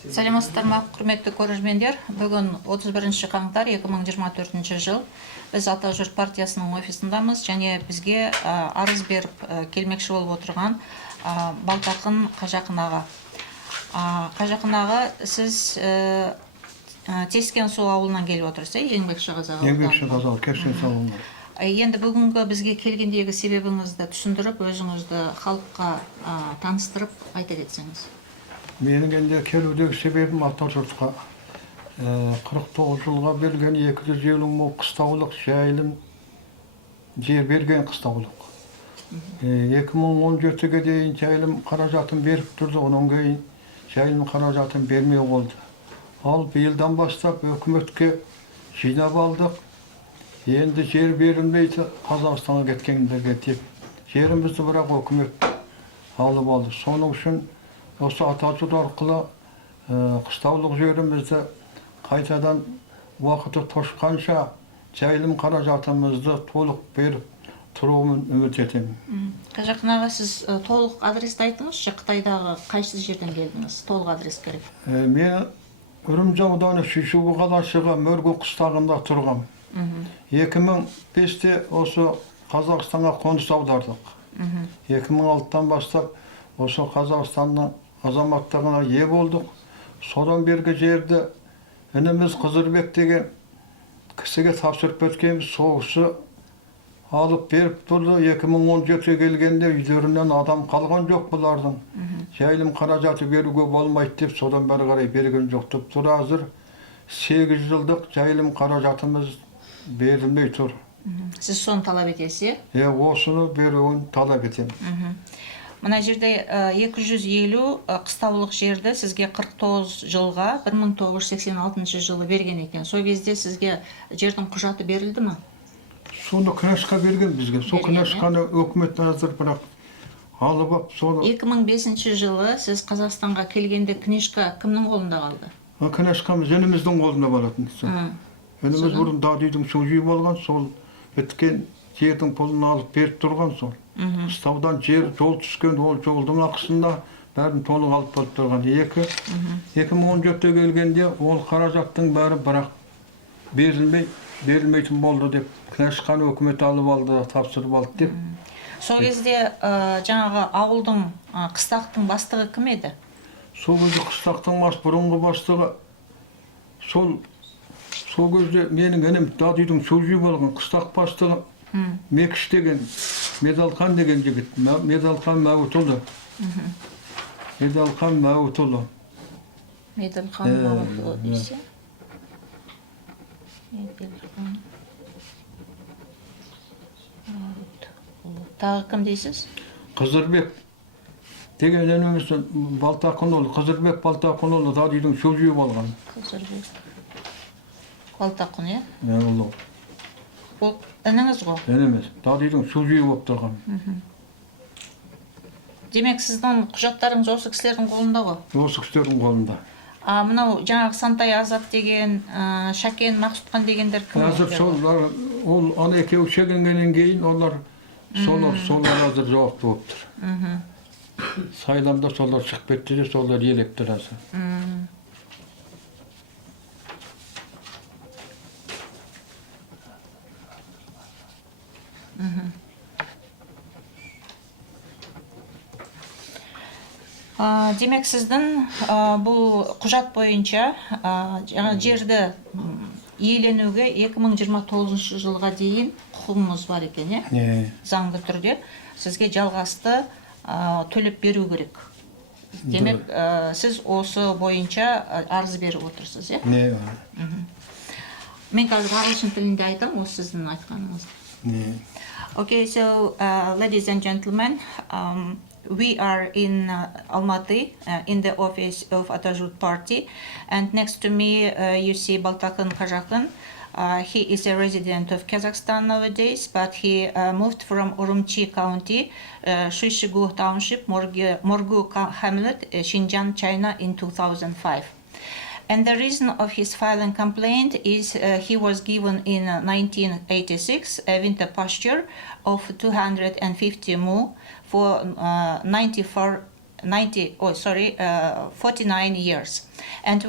Саламатсыздарма, құрметті көрермендер. Бүгін 31 қаңтар 2024 жыл. Біз Ата жұрт партиясының офисындамыз және бізге арыз беріп келмекші болып отырған Балтақын Қажақын аға. Қажақын аға, сіз Тескен су ауылынан келіп отырсыз, еңбекші қазақ ауылынан. Еңбекші қазақ, Тескен су ауылынан. Енді бүгінгі бізге келгендегі себебіңізді түсіндіріп, өзіңізді халыққа таныстырып айта кетсеңіз. Менің енді келудегі себебім Ата жұртқа 49 жылға берген 250 мың қыстаулық жайылым жер берген қыстаулық. 2017-ге дейін жайылым қаражатын беріп тұрды, онан кейін жайылым қаражатын бермей болды. Ал биылдан бастап өкіметке жинап алдық. Енді жер берілмейді, Қазақстанға кеткендерге деп. Жерімізді бірақ өкімет алып алды. Соның үшін осы Ата жұрт арқылы қыстаулық жерімізді қайтадан уақыты тошқанша жайылым қаражатымызды толық беріп тұруын үміт етемін. Қажақын аға, сіз толық адресті айтыңызшы, Қытайдағы қайсы жерден келдіңіз? Толық адрес керек. Мен Үрімжі ауданы Шишуғы қалашығы Мөргө қыстағында тұрғам. 2005-те осы Қазақстанға қоныс аудардық. 2006-тан бастап осы Қазақстанның азаматтығына ие болдық. Содан бергі жерді ініміз Қызырбек деген кісіге тапсырып өткенбіз. Соғысы алып беріп тұрды. 2017-ге келгенде үйлерінен адам қалған жоқ бұлардың. Жайылым қаражаты беруге болмайды деп, содан бері қарай берген жоқ деп тұр. Азыр 8 жылдық жайылым қаражатымыз берілмей тұр. Сіз соны талап етесіз? Осыны беруін талап етемін. Мына жерде 250 қыстаулық жерді сізге 49 жылға 1986 жылы берген екен. Сол кезде сізге жердің құжаты берілді ме? Соны кінашқа берген бізге. Сол кінашқаны өкімет әзір бірақ алып ап, соны... 2005 жылы сіз Қазақстанға келгенде книжка кімнің қолында қалды? Кінашқамыз ініміздің қолында болатын. Ініміз бұрын дадүйдің су жүйіп алған, сол біткен жердің пұлын алып беріп тұрған сол. Қыстаудан жер жол түскен, ол жолдың ақысында бәрін толық алып болып тұрған. 2017-те келгенде ол қаражаттың бәрі бірақ берілмейтін болды деп, кінашқан өкімет алып алды, тапсырып алды деп. Сол кезде жаңағы ауылдың, қыстақтың бастығы кім еді? Сол кезде қыстақтың бұрынғы бастығы, сол кезде менің інім дадүйдің су жүйіп алған қыстақ бастығы Мекіш деген, Медалқан деген жігіт, Медалқан Мәуітұлы. Медалқан Мәуітұлы. Медалқан Мәуітұлы дейсі? Медалқан Мәуітұлы. Тағы кім дейсіз? Қызырбек деген ініміз Балтақынұлы, Қызырбек Балтақынұлы дадүйдің су жүйіп алған. Қызырбек Балтақын, е? Ол ініңіз ғой? Ініміз, дадүйдің су жүйіп болып тұрған. Демек, сіздің құжаттарыңыз осы кісілердің қолында ғой? Осы кісілердің қолында. Мынау жаңағы Сантай Азат деген, Шакен Мақсұтқан дегендер кім? Әзір ол ана екеуі шегінгеннен кейін олар солар әзір жауапты болып тұр. Сайламда солар шығып кетті де, солар електір әзір. Демек, сіздің бұл құжат бойынша жерді иеленуге 2029 жылға дейін құқығыңыз бар екен, е? Заңды түрде сізге жалғасты төлеп беру керек. Демек, сіз осы бойынша арыз беріп отырсыз, е? Мен қазір ағылшын тілінде айтам, осы сіздің айтқаныңыз. Okay, so ladies and gentlemen, we are in Almaty, in the office of Ata Jurt Party, and next to me you see Baltakın Қажақын. He is a resident of Kazakhstan nowadays, but he moved from Urumqi County, Shishigu Township, Morgu Hamlet, Xinjiang, China in 2005. And the reason of his filing complaint is he was given in 1986 a winter pasture of 250 mu for 49 years. and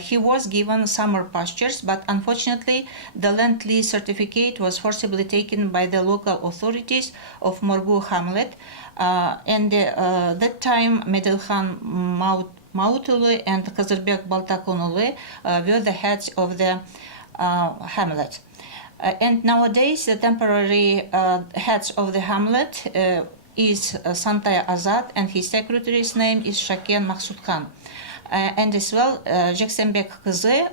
he was given summer pastures, but unfortunately the land lease certificate was forcibly taken by the local authorities of Morgu hamlet, and that time Medilhan Mautulu and Kazırbek Baltakonulu were the heads of the hamlet. And nowadays the temporary heads of the hamlet is Santaya Azad, and his secretary's name is Shaken Maksudkhan. And as well Jeksenbek Kızı,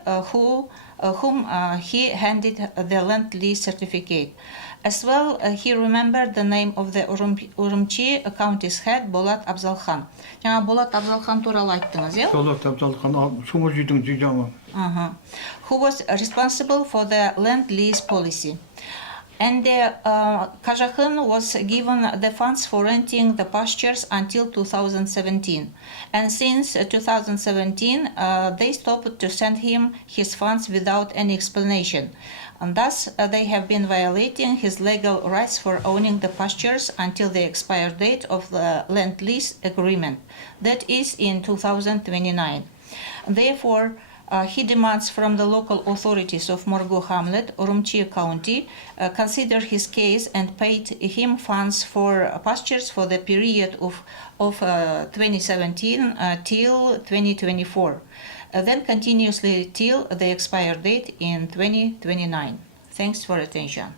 whom he handed the land lease certificate. As well, he remembered the name of the Urumqi county's head, Bolat Abzalkhan. Жаңа Bolat Abzalkhan туралы айттыңыз, иә? Bolat Abzalkhan, Sumujidың жижаңы. Who was responsible for the land lease policy. And Kazakhan was given the funds for renting the pastures until 2017. And since 2017, they stopped to send him his funds without any explanation. And thus, they have been violating his legal rights for owning the pastures until the expired date of the land lease agreement, that is in 2029. Therefore, he demands from the local authorities of Morgu hamlet, Urumqi County, consider his case and paid him funds for pastures for the period of 2017 till 2024, then continuously till the expired date in 2029. Thanks for attention.